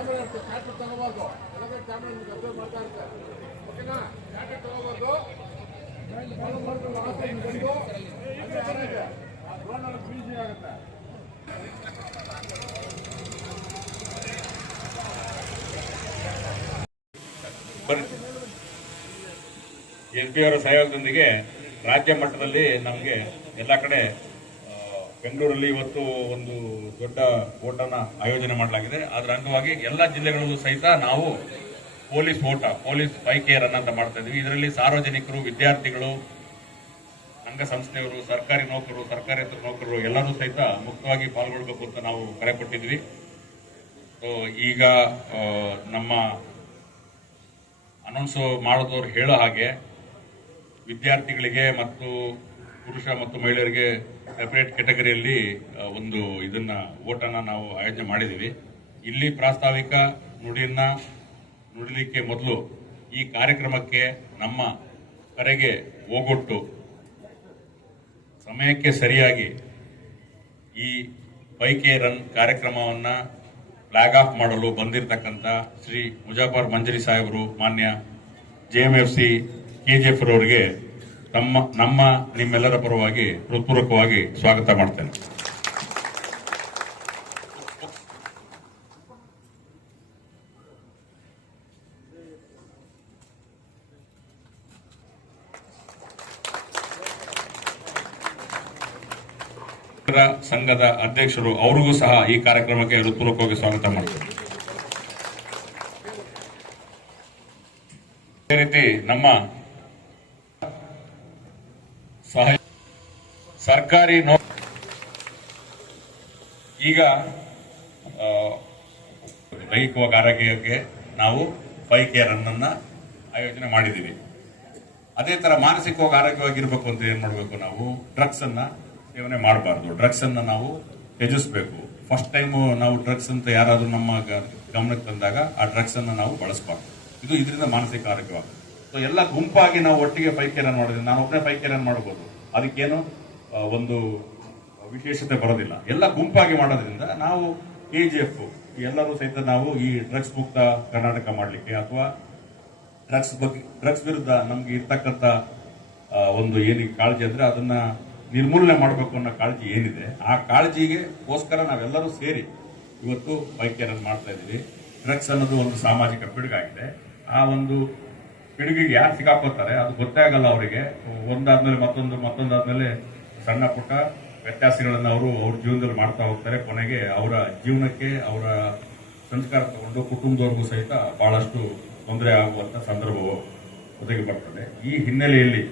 Tractor ತಗೋಬಾರ್ದು, ಎಲ್ಲ camera observe ಮಾಡ್ತಾ ಇರ್ತಾರೆ. ಓಕೆನಾ? ಟ್ಯಾಕ್ಟರ್ ತಗೋಬಾರ್ದು, ಬೀಜಿ ಆಗುತ್ತೆ. ಎಸ್.ಪಿ. ಅವರ ಸಹಯೋಗದೊಂದಿಗೆ ರಾಜ್ಯ ಮಟ್ಟದಲ್ಲಿ ನಮಗೆ ಎಲ್ಲ ಕಡೆ ಬೆಂಗಳೂರಲ್ಲಿ ಇವತ್ತು ಒಂದು ದೊಡ್ಡ ಓಟನ ಆಯೋಜನೆ ಮಾಡಲಾಗಿದೆ. ಅದರ ಅಂಗವಾಗಿ ಎಲ್ಲ ಜಿಲ್ಲೆಗಳಲ್ಲೂ ಸಹಿತ ನಾವು ಪೊಲೀಸ್ ಬೈಕ್ ರನ್ ಅಂತ ಮಾಡ್ತಾ ಇದ್ವಿ. ಇದರಲ್ಲಿ ಸಾರ್ವಜನಿಕರು, ವಿದ್ಯಾರ್ಥಿಗಳು, ಅಂಗಸಂಸ್ಥೆಯವರು, ಸರ್ಕಾರಿ ನೌಕರರು, ಸರ್ಕಾರೇತರ ನೌಕರರು ಎಲ್ಲರೂ ಸಹಿತ ಮುಕ್ತವಾಗಿ ಪಾಲ್ಗೊಳ್ಬೇಕು ಅಂತ ನಾವು ಕರೆ ಕೊಟ್ಟಿದ್ವಿ. ಈಗ ನಮ್ಮ ಅನೌನ್ಸ್ ಮಾಡೋದವ್ರು ಹೇಳೋ ಹಾಗೆ ವಿದ್ಯಾರ್ಥಿಗಳಿಗೆ ಮತ್ತು ಪುರುಷ ಮತ್ತು ಮಹಿಳೆಯರಿಗೆ ಸೆಪರೇಟ್ ಕೆಟಗರಿಯಲ್ಲಿ ಒಂದು ಇದನ್ನ ಓಟನ್ನ ನಾವು ಆಯೋಜನೆ ಮಾಡಿದ್ದೀವಿ. ಇಲ್ಲಿ ಪ್ರಾಸ್ತಾವಿಕ ನುಡಿಯನ್ನ ನುಡಿಲಿಕ್ಕೆ ಮೊದಲು ಈ ಕಾರ್ಯಕ್ರಮಕ್ಕೆ ನಮ್ಮ ಕರೆಗೆ ಹೋಗೊಟ್ಟು ಸಮಯಕ್ಕೆ ಸರಿಯಾಗಿ ಈ ಬೈಕ್ ರನ್ ಕಾರ್ಯಕ್ರಮವನ್ನ ಫ್ಲಾಗ್ ಆಫ್ ಮಾಡಲು ಬಂದಿರತಕ್ಕಂಥ ಶ್ರೀ ಮುಜಾಫರ್ ಮಂಜರಿ ಸಾಹೇಬರು, ಮಾನ್ಯ JMFC KGF ಅವರಿಗೆ ನಿಮ್ಮೆಲ್ಲರ ಪರವಾಗಿ ಹೃತ್ಪೂರ್ವಕವಾಗಿ ಸ್ವಾಗತ ಮಾಡ್ತೇನೆ. ಸಂಘದ ಅಧ್ಯಕ್ಷರು ಅವರಿಗೂ ಸಹ ಈ ಕಾರ್ಯಕ್ರಮಕ್ಕೆ ಹೃತ್ಪೂರ್ವಕವಾಗಿ ಸ್ವಾಗತ ಮಾಡ್ತಾರೆ. ಅದೇ ರೀತಿ ನಮ್ಮ ಸರ್ಕಾರಿ ಈಗ ದೈಹಿಕವಾಗಿ ಆರೋಗ್ಯಕ್ಕೆ ನಾವು ಬೈಕ್ ರನ್ ಅನ್ನ ಆಯೋಜನೆ ಮಾಡಿದ್ದೀವಿ. ಅದೇ ತರ ಮಾನಸಿಕವಾಗಿ ಆರೋಗ್ಯವಾಗಿರ್ಬೇಕು ಅಂತ ಏನ್ ಮಾಡಬೇಕು, ನಾವು ಡ್ರಗ್ಸ್ ಅನ್ನ ಸೇವನೆ ಮಾಡಬಾರ್ದು. ಡ್ರಗ್ಸ್ ಅನ್ನ ನಾವು ತ್ಯಜಿಸಬೇಕು. ಫಸ್ಟ್ ಟೈಮ್ ನಾವು ಡ್ರಗ್ಸ್ ಅಂತ ಯಾರಾದ್ರೂ ನಮ್ಮ ಗಮನಕ್ಕೆ ತಂದಾಗ ಆ ಡ್ರಗ್ಸ್ ಅನ್ನ ನಾವು ಬಳಸಬಾರ್ದು. ಇದರಿಂದ ಮಾನಸಿಕ ಆರೋಗ್ಯವಾಗುತ್ತೆ. ಸೊ ಎಲ್ಲ ಗುಂಪಾಗಿ ನಾವು ಒಟ್ಟಿಗೆ ಬೈಕ್ ರನ್ ಮಾಡೋದ್ರಿಂದ, ನಾನು ಒಬ್ಬನೇ ಬೈಕ್ ರನ್ ಮಾಡಬಹುದು, ಅದಕ್ಕೇನು ಒಂದು ವಿಶೇಷತೆ ಬರೋದಿಲ್ಲ. ಎಲ್ಲ ಗುಂಪಾಗಿ ಮಾಡೋದ್ರಿಂದ ನಾವು KGF ಎಲ್ಲರೂ ಸಹಿತ ನಾವು ಈ ಡ್ರಗ್ಸ್ ಮುಕ್ತ ಕರ್ನಾಟಕ ಮಾಡಲಿಕ್ಕೆ ಅಥವಾ ಡ್ರಗ್ಸ್ ವಿರುದ್ಧ ನಮ್ಗೆ ಇರ್ತಕ್ಕಂಥ ಒಂದು ಏನಿಗೆ ಕಾಳಜಿ ಅಂದ್ರೆ ಅದನ್ನ ನಿರ್ಮೂಲನೆ ಮಾಡಬೇಕು ಅನ್ನೋ ಕಾಳಜಿ ಏನಿದೆ, ಆ ಕಾಳಜಿಗೋಸ್ಕರ ನಾವೆಲ್ಲರೂ ಸೇರಿ ಇವತ್ತು ಬೈಕ್ ರನ್ ಮಾಡ್ತಾ ಇದ್ದೀವಿ. ಡ್ರಗ್ಸ್ ಅನ್ನೋದು ಒಂದು ಸಾಮಾಜಿಕ ಪಿಡುಗಾಗಿದೆ. ಆ ಒಂದು ಪಿಡುಗಿಗೆ ಯಾರು ಸಿಕ್ಕಾಕೋತಾರೆ ಅದು ಗೊತ್ತೇ ಆಗಲ್ಲ ಅವರಿಗೆ. ಒಂದಾದ್ಮೇಲೆ ಮತ್ತೊಂದಾದ್ಮೇಲೆ ಸಣ್ಣ ಪುಟ್ಟ ವ್ಯತ್ಯಾಸಗಳನ್ನ ಅವ್ರ ಜೀವನದಲ್ಲಿ ಮಾಡ್ತಾ ಹೋಗ್ತಾರೆ. ಕೊನೆಗೆ ಅವರ ಜೀವನಕ್ಕೆ ಅವರ ಸಂಸ್ಕಾರ ತಗೊಂಡು ಕುಟುಂಬದವ್ರಿಗೂ ಸಹಿತ ಬಹಳಷ್ಟು ತೊಂದರೆ ಆಗುವಂತ ಸಂದರ್ಭವು ಒದಗಿ ಬರ್ತದೆ. ಈ ಹಿನ್ನೆಲೆಯಲ್ಲಿ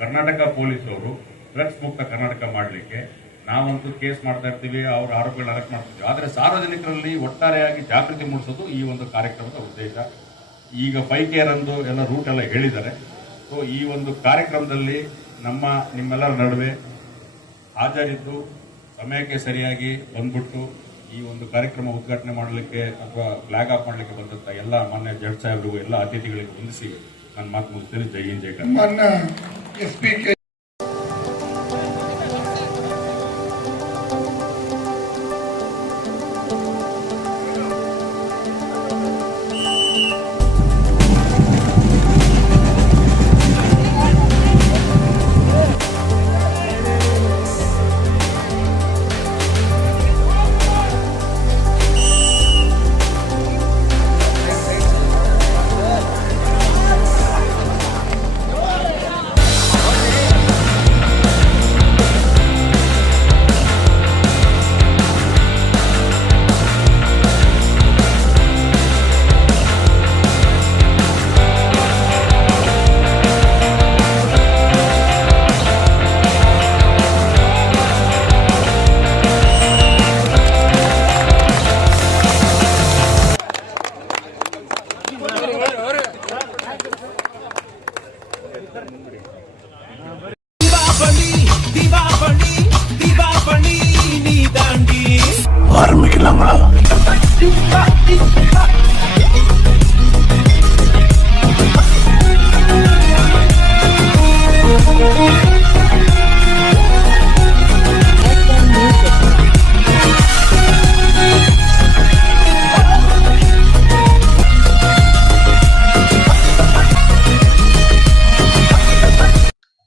ಕರ್ನಾಟಕ ಪೊಲೀಸ್ ಅವರು ಡ್ರಗ್ಸ್ ಮುಕ್ತ ಕರ್ನಾಟಕ ಮಾಡಲಿಕ್ಕೆ ನಾವಂತೂ ಕೇಸ್ ಮಾಡ್ತಾ ಇರ್ತೀವಿ, ಅವ್ರ ಆರೋಪಿಗಳನ್ನ ಅರೆಸ್ಟ್ ಮಾಡ್ತೀವಿ. ಆದರೆ ಸಾರ್ವಜನಿಕರಲ್ಲಿ ಒಟ್ಟಾರೆಯಾಗಿ ಜಾಗೃತಿ ಮೂಡಿಸೋದು ಈ ಒಂದು ಕಾರ್ಯಕ್ರಮದ ಉದ್ದೇಶ. ಈಗ ಬೈಕ್ ಅಂದು ಎಲ್ಲ ರೂಟ್ ಎಲ್ಲ ಹೇಳಿದ್ದಾರೆ. ಸೊ ಈ ಒಂದು ಕಾರ್ಯಕ್ರಮದಲ್ಲಿ ನಿಮ್ಮೆಲ್ಲರ ನಡುವೆ ಹಾಜರಿದ್ದು ಸಮಯಕ್ಕೆ ಸರಿಯಾಗಿ ಬಂದ್ಬಿಟ್ಟು ಈ ಒಂದು ಕಾರ್ಯಕ್ರಮ ಉದ್ಘಾಟನೆ ಮಾಡಲಿಕ್ಕೆ ಅಥವಾ ಫ್ಲಾಗ್ ಆಫ್ ಮಾಡಲಿಕ್ಕೆ ಬಂದಂತ ಎಲ್ಲ ಮಾನ್ಯ ಜಡ್ಜ್ ಸಾಹೇಬರಿಗೂ ಎಲ್ಲ ಅತಿಥಿಗಳಿಗೆ ಹೊಂದಿಸಿ ನನ್ನ ಮಾತು ಮುಗಿಸ್ತೇನೆ. ಜೈ ಹಿಂದ್, ಜೈ ಕರ್ನಾಟಕ.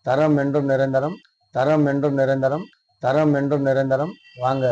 தரம் என்றும் நிரந்தரம், தரம் என்றும் நிரந்தரம், தரம் என்றும் நிரந்தரம். வாங்க.